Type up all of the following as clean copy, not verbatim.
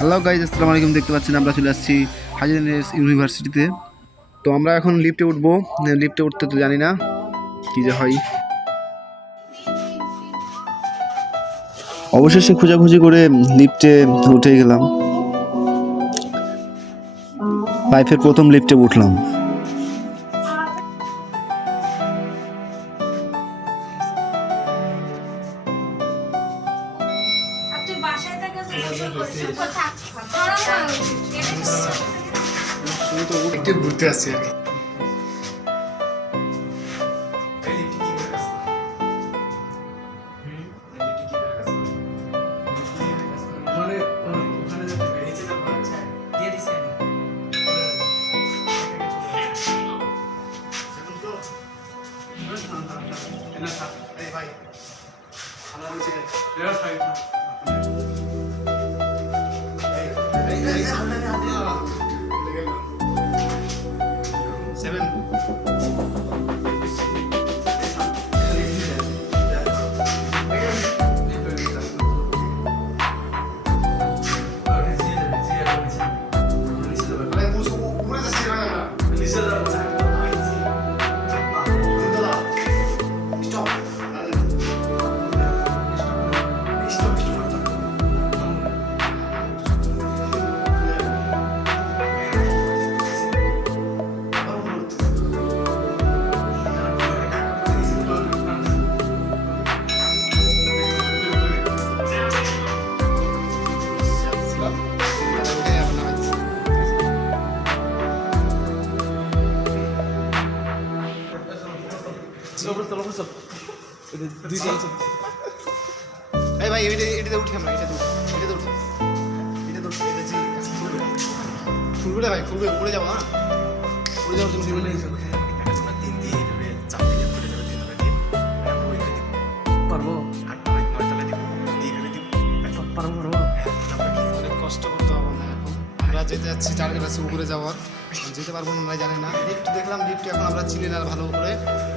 Hello guys, আসসালামু আলাইকুম। দেখতে পাচ্ছেন আমরা চলে আসছি হাজী ইউনিভার্সিটিতে। তো আমরা এখন লিফটে উঠবো। লিফটে উঠতে তো জানি না কি যে হয়। অবশেষে খোঁজাখুঁজি করে লিফটে উঠে গেলাম। লাইফের প্রথম লিফটে উঠলাম। একটু ঘুরতে আসছি আর কি। এই ভাই এটাতে উঠি আমরা, এটাতে উঠি ফুলগুলো ভাই, ফুলগুলো উড়ে যাবো না, উড়ে যাওয়ার জন্য ফুলগুলো পারবো অনেক কষ্ট করতে হবে না। এখন আমরা যেতে যাচ্ছি টার্গেট আছে উপরে যাওয়ার, যেতে পারবো না আমরা জানি না। লিফট দেখলাম, লিফট এখন আমরা চিনি না ভালো করে,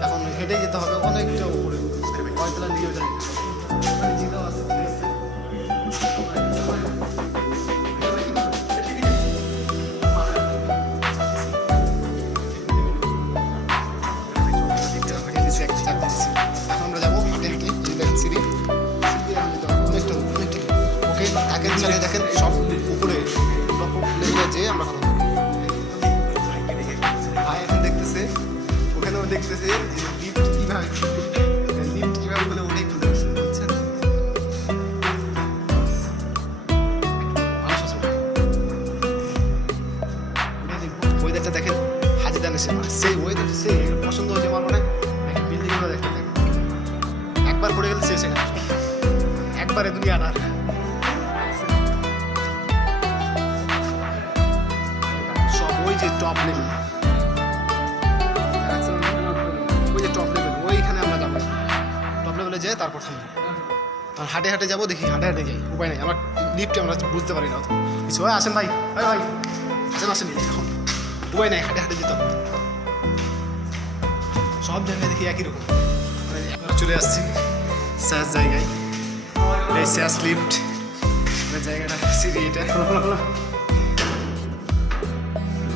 এখন হেঁটেই যেতে হবে অনেকটা উপরে, কয়তলা নিয়ে যাই জিতেও আছে। এখন আমরা যাবো হাঁটে হাঁটে সিঁড়ি অনেকটা ওকে আগের চালিয়ে দেখেন সব উপরে লেভেলে যেয়ে আমরা কথা বলবো। ভাই এখন দেখতেছে, ওখানেও দেখতেছে লিফট কীভাবে বলে উঠে একটু বুঝছেন। ওয়েদারটা দেখেন, হাজিদান এসে সেই ওয়েদারটা সেই পছন্দ হয়েছে আমার মনে হয়। বিল্ডিংগুলো দেখতে দেখেন, একবার পড়ে গেলে শেষ এখানে, একবারে দুনিয়া আনার। সব ওই যে টপ লেভেল, ওই যে টপ লেভেল, ওইখানে আমরা যাবো। টপ লেভেলে যাই তারপর থামবো। তখন হাঁটে হাঁটে যাবো, দেখি হাঁটে হাঁটে যাই, উপায় নেই। আমার লিফটে আমরা বুঝতে পারি না অত কিছু। হয় আসেন ভাই, ভাই আসেন এখন উপায় নেই, হাঁটে হাঁটে যেতে হবে। সব জায়গায় দেখি একই রকম। আমরা চলে আসছি স্যাস জায়গায়, এই স্যাস লিফট জায়গাটা, সিঁড়ি এটা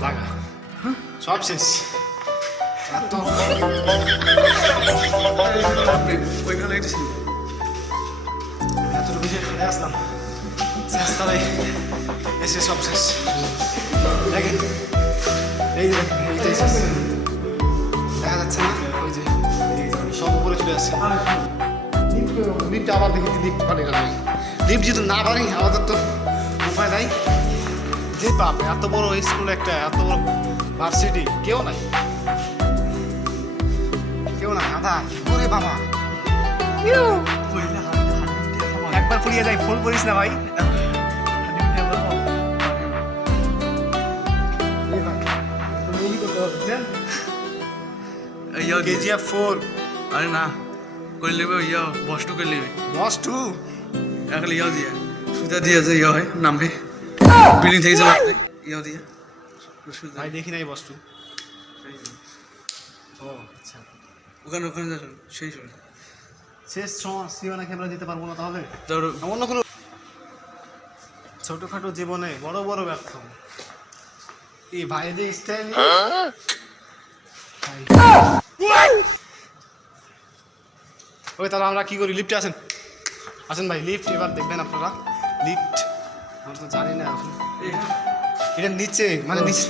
লাগা সব শেষ। এত ওইখানে একটা ছিল, এতটুকু যে ফিরে আসলাম শেষ তারাই এসে সব শেষ। দেখেন এই দেখেন, এইটাই শেষ, দেখা যাচ্ছে না? ওই যে সব উপরে চলে আসছে। লিফট আবার দেখি লিফট পারে না, লিফট যদি না পারি আমাদের তো উপায় নাই। যে বাপ, এত বড় স্কুল একটা, এত বড় ভার্সিটি, কেউ নাই আধা ওরে বাবা। একবার পুড়িয়ে যাই, ফোন করিস না ভাই। KGF 4 अरे ना कर लेबे या बॉस 2 कर लेबे बॉस 2 এখন ইয়াও দিয়া সুবিধা দিয়া যে ইয়া হয় নামবে বিল্ডিং থেকে চলে ইয়াও দিয়া ভাই দেখি নাই বস্তু। ও আচ্ছা, ওখানে ওখানে যাচ্ছেন সেই সময় শেষ সীমানা ক্যামেরা দিতে পারবো না তাহলে ধরো অন্য কোনো ছোটখাটো জীবনে বড় বড় ব্যর্থ। এই ভাই যে স্টাইল ওই তাহলে আমরা কি করি, লিফটে আসেন, আসেন ভাই লিফট এবার দেখবেন আপনারা। লিফট আমরা তো জানি না এখন, এটা নিচে মানে নিচে,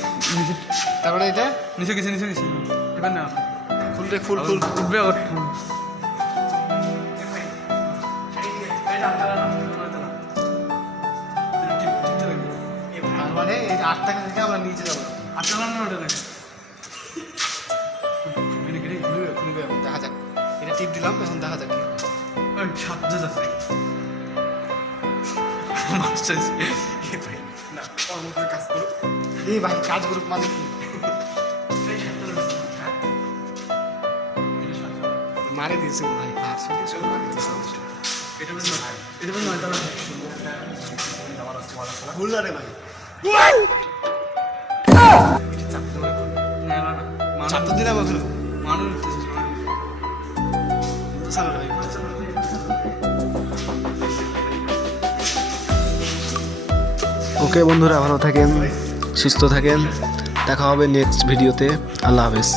তারপরে এটা নিচে গেছে এবার না খুলবে, ফুল ফুল উঠবে আবার তার মানে এই 8 টাকা থেকে আমরা নিচে যাবো। খুলবে খুলবে এখন দেখা যাক, এটা টিপ দিলাম, এখন দেখা যাক কি হয়। এই ভাই না কর্মকার কাজ করুক, এই ভাই কাজ করুক মানে কি মারে দিয়েছে ভাই, ভুল না রে ভাই, চাপতে দিলাম এখন ভাই। ওকে বন্ধুরা, ভালো থাকেন, সুস্থ থাকেন, দেখা হবে নেক্সট ভিডিওতে। আল্লাহ হাফেজ।